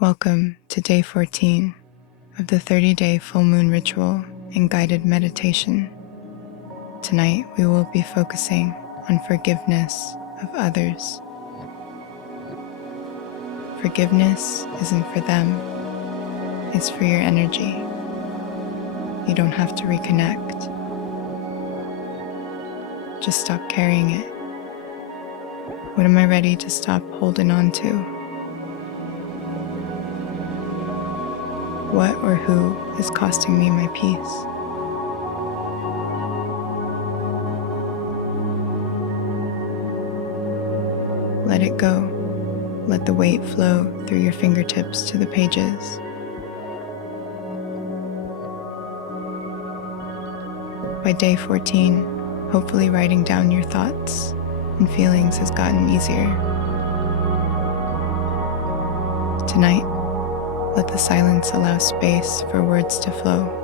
Welcome to day 14 of the 30-day full moon ritual and guided meditation. Tonight we will be focusing on forgiveness of others. Forgiveness isn't for them, it's for your energy. You don't have to reconnect. Just stop carrying it. What am I ready to stop holding on to? What or who is costing me my peace? Let it go. Let the weight flow through your fingertips to the pages. By day 14, hopefully writing down your thoughts and feelings has gotten easier. Tonight, let the silence allow space for words to flow.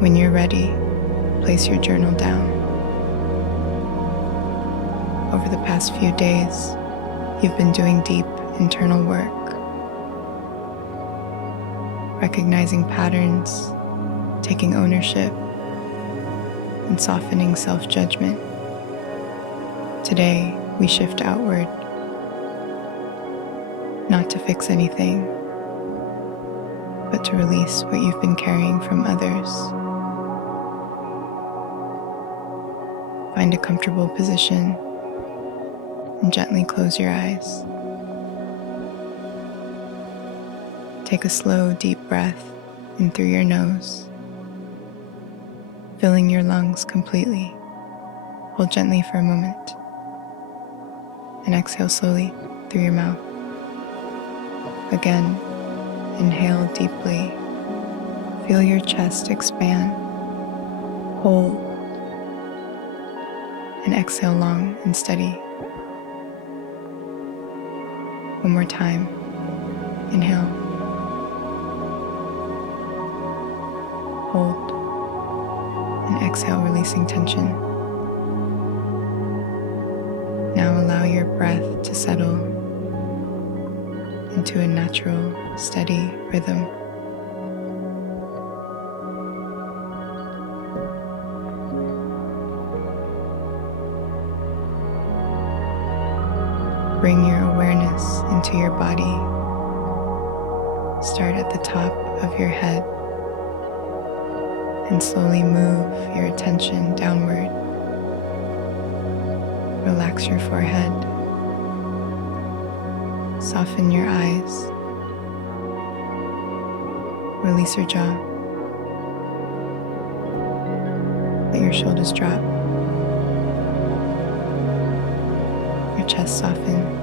When you're ready, place your journal down. Over the past few days, you've been doing deep internal work, recognizing patterns, taking ownership, and softening self-judgment. Today, we shift outward, not to fix anything, but to release what you've been carrying from others. Find a comfortable position and gently close your eyes. Take a slow, deep breath in through your nose, filling your lungs completely. Hold gently for a moment and exhale slowly through your mouth. Again, inhale deeply. Feel your chest expand. Hold. And exhale long and steady. One more time. Inhale. Hold. And exhale, releasing tension. Now allow your breath to settle into a natural, steady rhythm. Bring your awareness into your body. Start at the top of your head and slowly move your attention downward. Relax your forehead. Soften your eyes. Release your jaw. Let your shoulders drop. Your chest soften.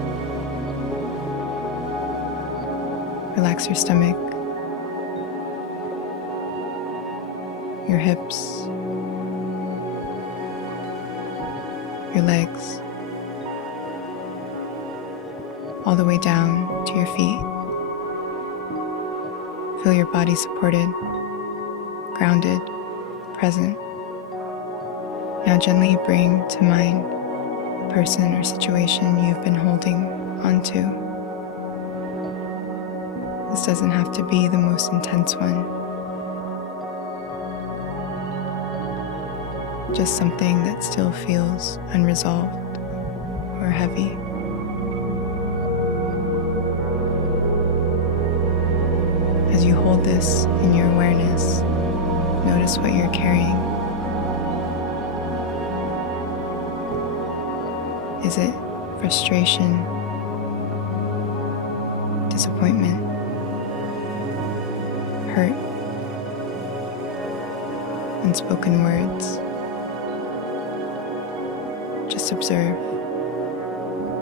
Relax your stomach, your hips, your legs, all the way down to your feet. Feel your body supported, grounded, present. Now gently bring to mind the person or situation you've been holding onto. This doesn't have to be the most intense one. just something that still feels unresolved or heavy. As you hold this in your awareness, notice what you're carrying. Is it frustration, disappointment, hurt, unspoken words? Just observe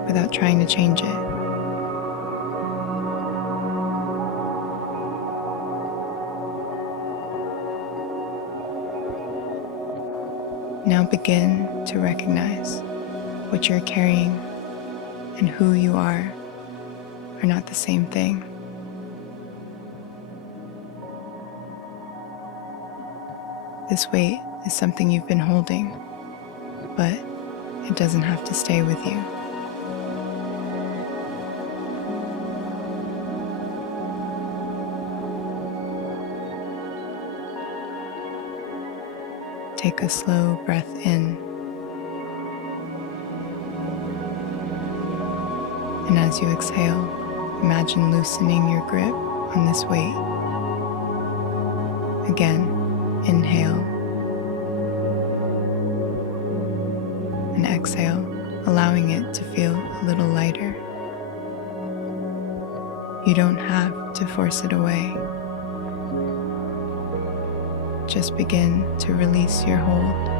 without trying to change it. Now begin to recognize what you're carrying and who you are not the same thing. This weight is something you've been holding, but it doesn't have to stay with you. Take a slow breath in, and as you exhale, imagine loosening your grip on this weight. Again, inhale and exhale, allowing it to feel a little lighter. You don't have to force it away. Just begin to release your hold.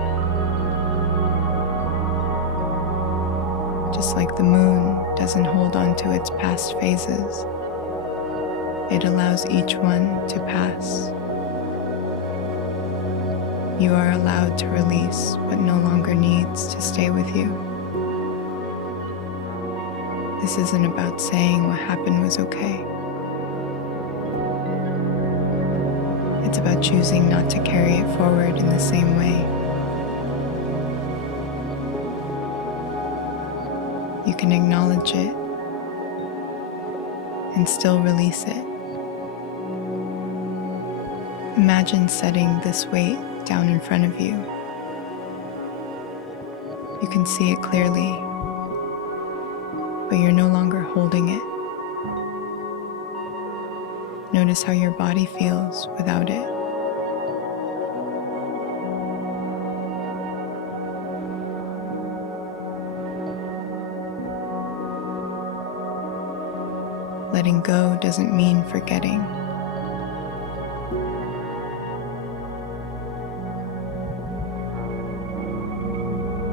Just like the moon doesn't hold on to its past phases, it allows each one to pass. You are allowed to release what no longer needs to stay with you. This isn't about saying what happened was okay. It's about choosing not to carry it forward in the same way. You can acknowledge it and still release it. Imagine setting this weight down in front of you. You can see it clearly, but you're no longer holding it. Notice how your body feels without it. Letting go doesn't mean forgetting.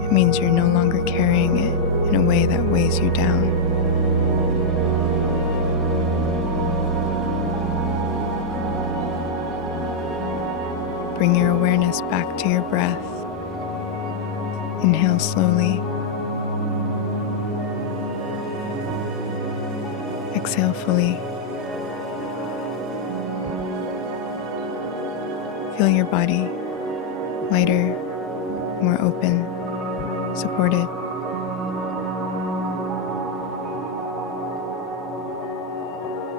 It means you're no longer carrying it in a way that weighs you down. Bring your awareness back to your breath. Inhale slowly. Exhale fully. Feel your body lighter, more open, supported.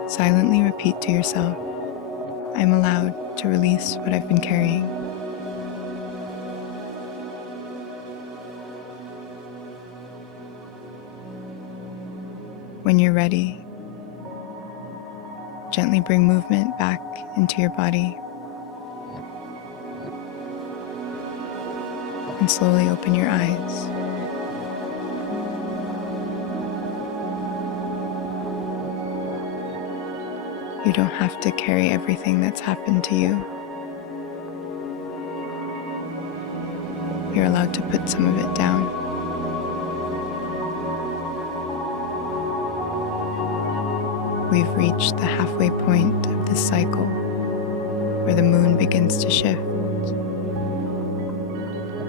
Silently repeat to yourself, I'm allowed to release what I've been carrying. When you're ready, gently bring movement back into your body and slowly open your eyes. You don't have to carry everything that's happened to you. You're allowed to put some of it down. We've reached the halfway point of this cycle where the moon begins to shift.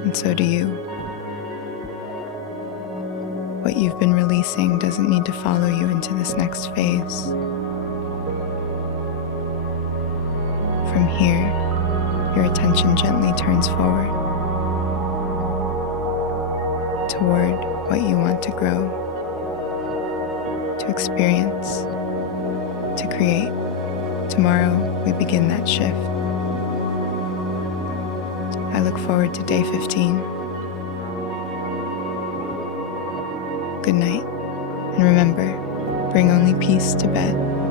And so do you. What you've been releasing doesn't need to follow you into this next phase. From here, your attention gently turns forward toward what you want to grow, to experience, to create. Tomorrow, we begin that shift. I look forward to day 15. Good night, and remember, bring only peace to bed.